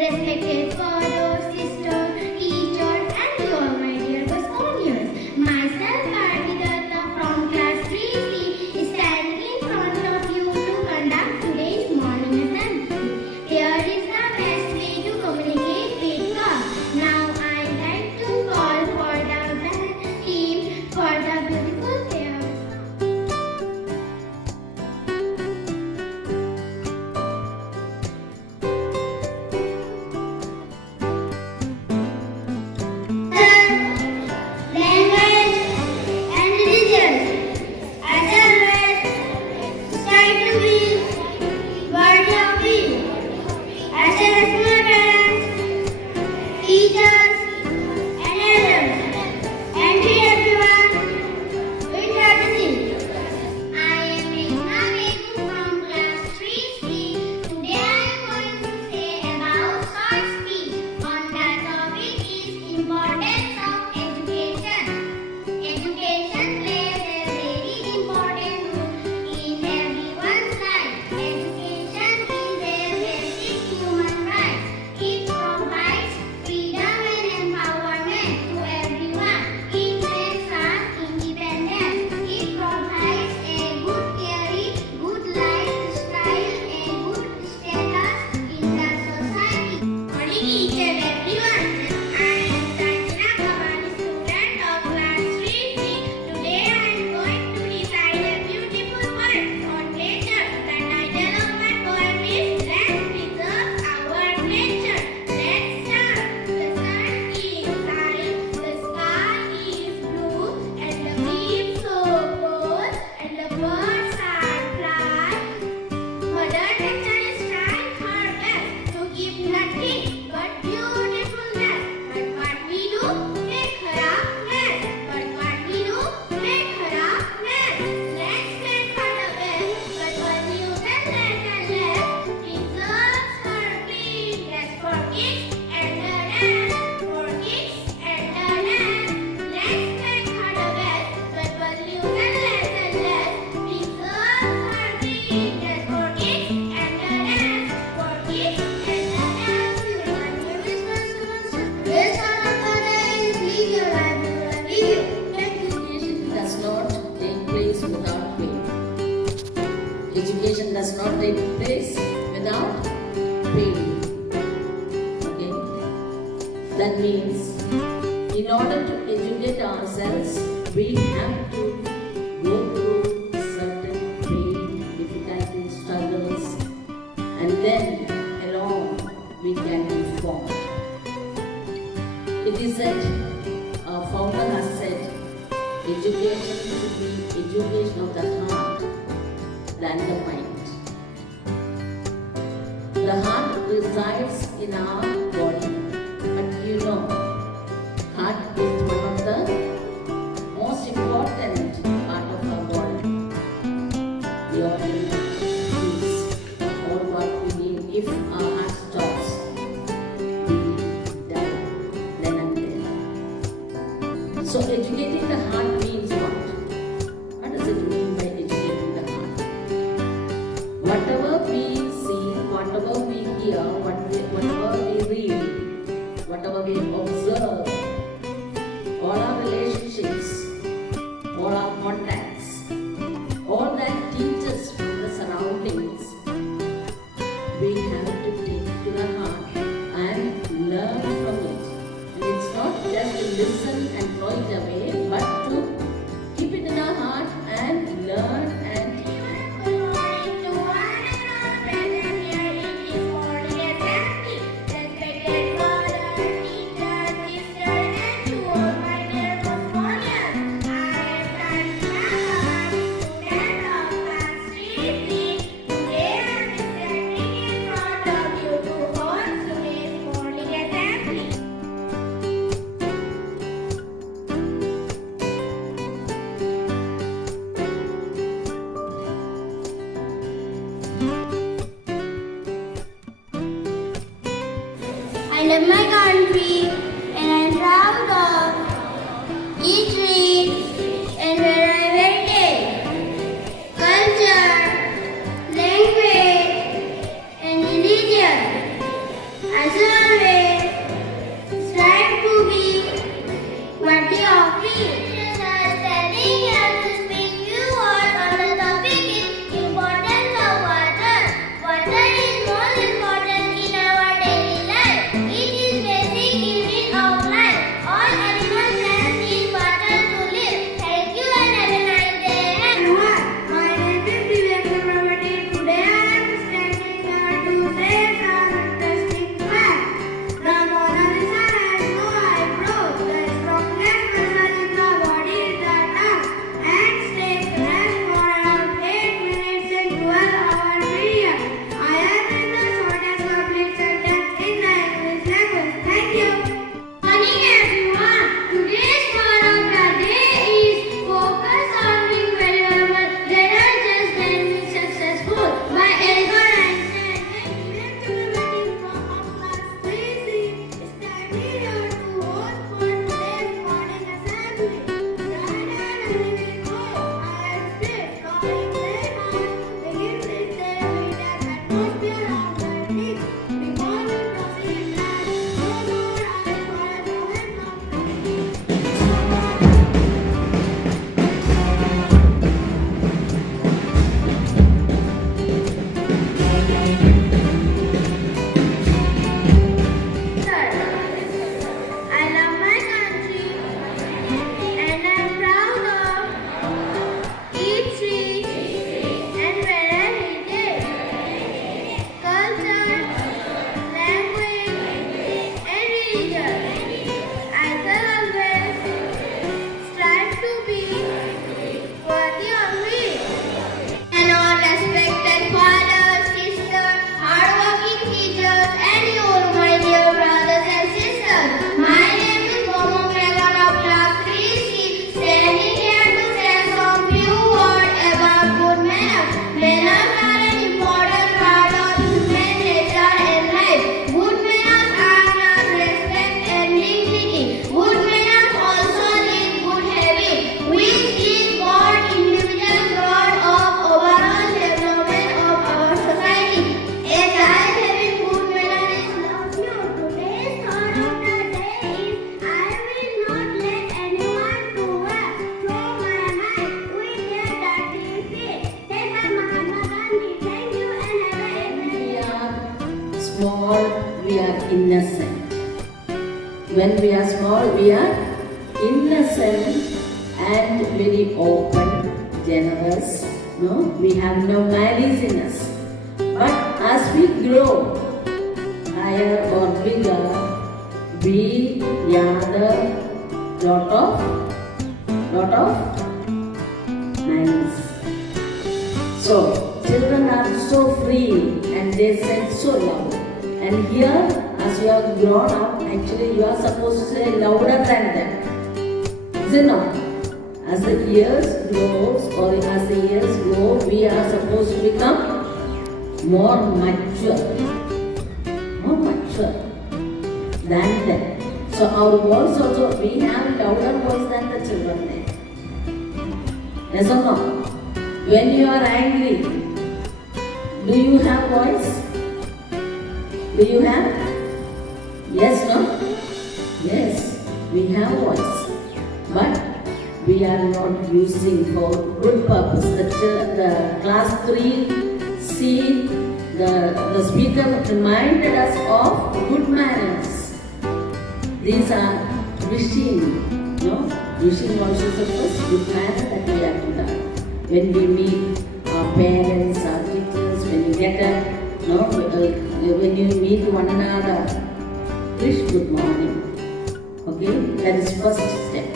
respected father, sister, teacher, and you all, my dear Bosconians. Myself, from class 3C, is standing in front of you to conduct today's morning assembly. Here is the best way to communicate with God. Now, I'd like to call for the band team for the beautiful prayers. Education does not take place without pain. Okay? That means in order to educate ourselves, we have to go through certain pain, difficulties, struggles, and then alone we can be formed. It is said, our founder has said, education should be education of the heart than the mind. The heart resides in our body, but you know, heart is one of the most important part of our body. We all need peace, all what we need. If our heart stops, we die then and there. So educating the heart means what? What does it mean by educating the heart? Whatever we see, whatever we hear, whatever we read, whatever we observe, all our relationships, all our contacts, all that teaches from the surroundings, we have to take to the heart and learn from it. And it's not just to listen and throw it away, but to keep it in our heart and learn and I love my country and I'm proud of each read and where I heritage, culture, language and religion as well small, we are innocent. When we are small, we are innocent and very open, generous. No, we have no malice in us. But as we grow higher or bigger, we gather lot of malice. So children are so free and they say so loud. And here, as you have grown up, actually you are supposed to say louder than them. Is it not? As the years grows or as the years grow, we are supposed to become more mature than them. So our voice also, we have louder voice than the children there. Yes or no? When you are angry, do you have voice? Do you have? Yes, no? Yes, we have voice. But we are not using for good purpose. The class 3C, the speaker reminded us of good manners. These are wishing, no? Wishing also is the first good manner that we have to learn. When we meet our parents, our teachers, when you get up, no? When you meet one another, wish good morning. Okay, that is first step.